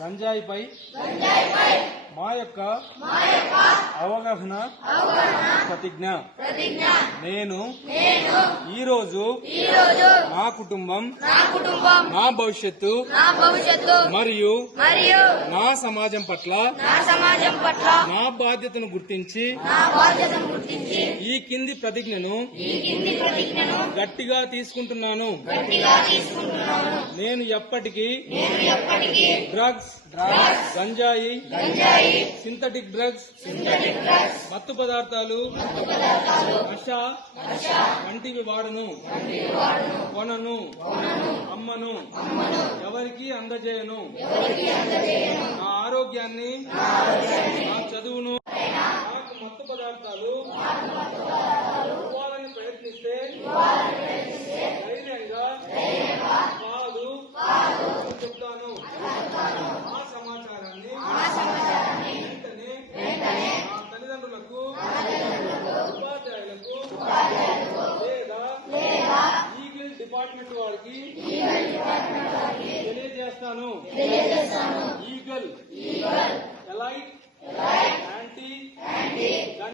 గంజాయిపై మా యొక్క అవగాహన ప్రతిజ్ఞ. నేను ఈరోజు నా కుటుంబం నా భవిష్యత్తు మరియు నా సమాజం పట్ల నా బాధ్యతను గుర్తించి ఈ కింది ప్రతిజ్ఞను గట్టిగా తీసుకుంటున్నాను. నేను ఎప్పటికీ డ్రగ్స్, గంజాయి, సింథటిక్ డ్రగ్స్, మత్తు పదార్థాలు, నష వంటివి వాడను, కొనను, అమ్మను, ఎవరికి అందజేయను. నా ఆరోగ్యాన్ని, నా చదువును, నాకు మత్తు పదార్థాలు ఇవ్వాలని ప్రయత్నిస్తే ధైర్యంగా కాదు చెప్తాను. ఆ సమాచారాన్ని వెంటనే నా తల్లిదండ్రులకు, ఉపాధ్యాయులకు లేదా ఈగిల్ డిపార్ట్మెంట్ వారికి తెలియజేస్తాను. ఈగల్